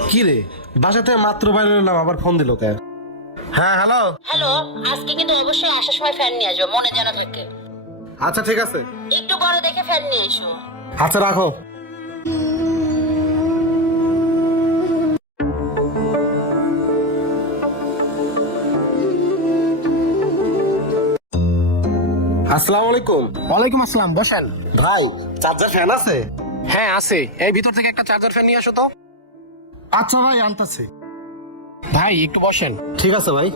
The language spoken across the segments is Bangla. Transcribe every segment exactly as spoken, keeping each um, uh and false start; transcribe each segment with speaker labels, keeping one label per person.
Speaker 1: কি রে, বাসা থেকে মাত্র বাইরে এলাম, আবার ফোন দিল কে? হ্যাঁ হ্যালো।
Speaker 2: হ্যালো, আজকে কিন্তু অবশ্যই আসার সময় ফ্যান নিয়ে আসবে, মনে জানা থাকে।
Speaker 1: আচ্ছা ঠিক আছে।
Speaker 2: একটু বড় দেখে ফ্যান নিয়ে এসো।
Speaker 1: আচ্ছা রাখো। আসসালামু আলাইকুম।
Speaker 3: ওয়ালাইকুম আসসালাম, বসেন।
Speaker 1: ভাই, চার্জার ফ্যান আছে?
Speaker 3: হ্যাঁ আছে, এই ভিতর থেকে একটা চার্জার ফ্যান নিয়ে আসো তো।
Speaker 1: আচ্ছা ভাই, আনতাছি।
Speaker 3: ভাই একটু বসেন।
Speaker 1: ঠিক আছে ভাই।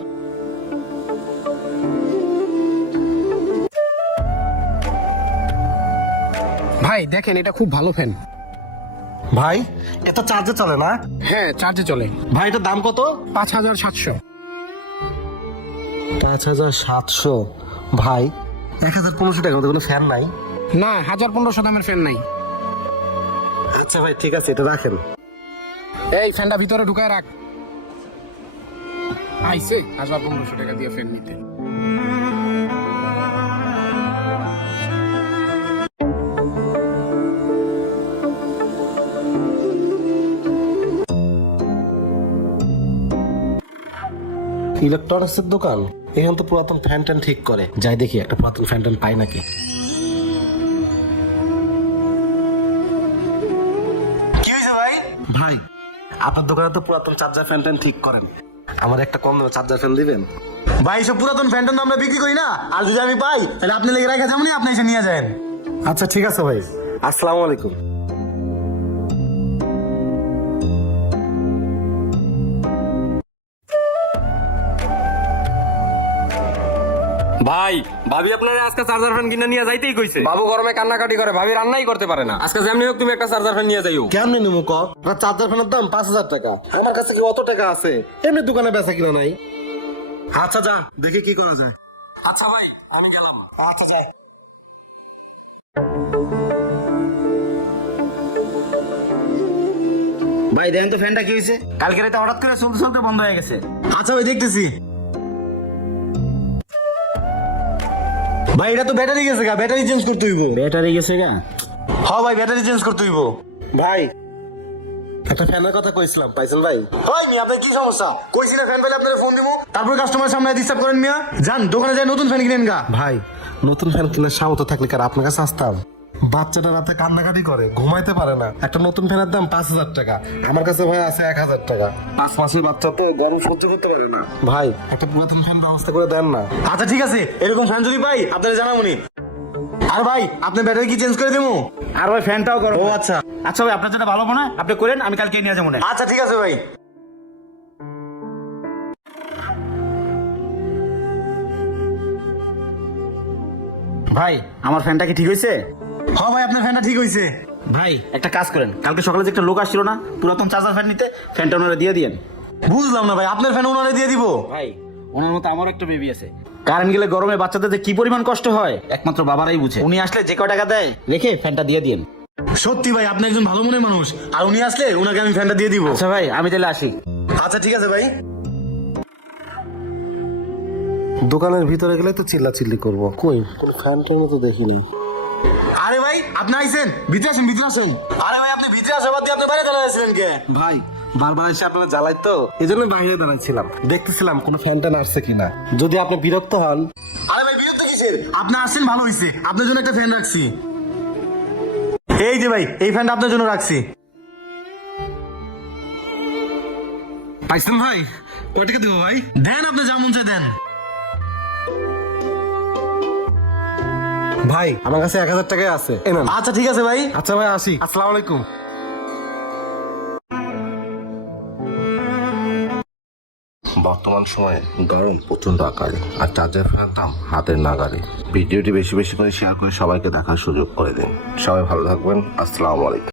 Speaker 3: ভাই দেখেন, এটা খুব ভালো ফ্যান।
Speaker 1: ভাই, এটা চার্জে চলে না?
Speaker 3: হ্যাঁ চার্জে চলে।
Speaker 1: ভাই, এটার দাম কত?
Speaker 3: পাঁচ হাজার সাতশো।
Speaker 1: পাঁচ হাজার সাতশো? ভাই, এক হাজার পনেরোশো টাকা মতো কোনো ফ্যান নাই?
Speaker 3: না, হাজার পনেরোশো দামের ফ্যান নাই।
Speaker 1: আচ্ছা ভাই ঠিক আছে, এটা রাখেন।
Speaker 3: এই ফ্যানটা ভিতরে ঢুকায় রাখ। আইসে হাজার পনেরোশো টাকা দিয়ে ফ্যান নিতে।
Speaker 1: ইলেকট্রনিক্সের দোকান, এখান তো পুরাতন ফ্যান ট্যান ঠিক করে, যাই দেখি একটা পুরাতন ফ্যান ট্যান পাই নাকি। কি হয়েছে ভাই? ভাই, আপনার দোকানে তো পুরাতন চার্জার ফ্যান ট্যান ঠিক করেন, আমার একটা কম দামে চার্জার ফ্যান দিবেন?
Speaker 4: ভাই সব পুরাতন ফ্যানটন আমরা বিক্রি করি না, আর যদি আমি পাই তাহলে আপনি লেগে রেখে যাবেন, আপনি এসে নিয়ে যাবেন।
Speaker 1: আচ্ছা ঠিক আছে ভাই, আসসালামু আলাইকুম।
Speaker 5: ভাই, ভাবি আপনার আজকে চার্জার ফ্যান কিনে নিয়ে যাইতেই কইছে। বাবু গরমে কান্নাকাটি করে, ভাবি রান্নাই করতে পারে না। আজকে যেমনি হোক তুমি একটা চার্জার ফ্যান নিয়ে যাইও।
Speaker 1: কেমনি নিমু ক? চার্জার ফ্যানের দাম পাঁচ হাজার টাকা, আমার কাছে কি অত টাকা আছে? এমনি দোকানে বেচা কিনা নাই। আচ্ছা যা, দেখি কি করা যায়।
Speaker 5: আচ্ছা ভাই, আমি গেলাম।
Speaker 1: আচ্ছা যাই।
Speaker 4: ভাই দেখেন তো ফ্যানটা কি হয়েছে, কালকে রাতে হঠাৎ করে চলতে চলতে বন্ধ হয়ে গেছে। আচ্ছা ভাই দেখতেছি। ভাই এটা তো ব্যাটারি গেছে গা, ব্যাটারি চেঞ্জ করতে হইব। ব্যাটারি গেছে গা? হ্যাঁ ভাই, ব্যাটারি চেঞ্জ করতে হইব।
Speaker 1: ভাই, একটা ফ্যানের কথা কইছিলাম, পাইছেন ভাই?
Speaker 4: ভাই মিয়া আপনার কি সমস্যা? কইছি না ফ্যান পেলে আপনারা ফোন দিমু, তারপর কাস্টমার সামনে ডিস্টার্ব করেন মিয়া। যান দোকানে যাই নতুন ফ্যান কিনেন গা।
Speaker 1: ভাই, নতুন ফ্যান কিনে সামর্থ্য থাকলে কার আপনার কাছে আসতাম? বাচ্চাটা রাতে কান্নাকাটি করে, ঘুমাইতে পারে না, একটা নতুন ফ্যানের দাম পাঁচ হাজার টাকা, আমার কাছে ভাই আছে এক হাজার টাকা। পাঁচ মাসের বাচ্চা তো গরম সহ্য করতে পারে না। ভাই, একটা পুরাতন ফ্যান ব্যবস্থা করে দেন না।
Speaker 4: আচ্ছা ঠিক আছে, এরকম ফ্যান যদি পাই আপনারা জানাবনি। আর ভাই আপনি ব্যাটারি কি চেঞ্জ করে দেবো? আর ভাই ফ্যানটাও করো। ও আচ্ছা আচ্ছা ভাই, আপনার যেটা ভালো মনে হয় আপনি করেন, আমি কালকে নিয়ে যাবো। আচ্ছা ঠিক আছে ভাই। ভাই আমার ফ্যানটা কি ঠিক হয়েছে? হ্যাঁ ভাই, আপনার ফ্যানটা ঠিক হয়েছে। ভাই একটা কাজ করেন, কালকে সকালে যে একটা লোক আসছিল না পুরাতন চার্জার ফ্যান নিতে, ফ্যানটা ওনারা দিয়ে দিয়েন। বুঝলাম না ভাই, আপনার ফ্যান ওনারা দিয়ে দিব? ভাই ওনার মতো আমার একটা বেবি আছে, কারেন্ট গেলে গরমে বাচ্চাদের যে কি পরিমাণ কষ্ট হয় একমাত্র বাবারাই বুঝে। উনি আসলে যে কয় টাকা দেয় রেখে ফ্যানটা দিয়ে দিয়েন। সত্যি ভাই, আপনি একজন ভালো মনের মানুষ, আর উনি আসলে উনাকে আমি ফ্যানটা দিয়ে দিব। আচ্ছা ভাই, আমি তাহলে আসি। আচ্ছা ঠিক আছে ভাই।
Speaker 1: দোকানের ভিতরে গেলে তো চিল্লা চিল্লি করবো, কই কোন ফ্যান ট্যান তো দেখিনি।
Speaker 4: আরে ভাই আপনি আইছেন, ভিতরে আসেন ভিতরে আসেন। আরে ভাই আপনি ভিতরে আসা বাদ দিয়ে আপনি বাইরে চলে আসছিলেন কে?
Speaker 1: ভাই, বারবার এসে আপনারা জ্বালাই তো, এই জন্য বাইরে দাঁড়াচ্ছিলাম, দেখতেছিলাম কোনো ফ্যান ট্যান আসছে কিনা, যদি আপনি বিরক্ত হন।
Speaker 4: আরে ভাই বিরক্ত কিসের, আপনি আসছেন ভালো হয়েছে, আপনার জন্য একটা ফ্যান রাখছি। এই যে ভাই, এই ফ্যানটা আপনার জন্য রাখছি।
Speaker 1: পাইছেন ভাই? কয় টাকা দেবো ভাই?
Speaker 4: দেন আপনি যা মন চায় দেন।
Speaker 1: ভাই, আমার কাছে এক হাজার টাকাই আছে, এ নেন।
Speaker 4: আচ্ছা ঠিক আছে ভাই।
Speaker 1: আচ্ছা ভাই, আসি, আসসালামু আলাইকুম। বর্তমান সময়ে গরম প্রচন্ড আকারে, আর চার্জার ফ্যানের দাম হাতের নাগালে। ভিডিওটি বেশি বেশি করে শেয়ার করে সবাইকে দেখার সুযোগ করে দিন। সবাই ভালো থাকবেন, আসসালামু আলাইকুম।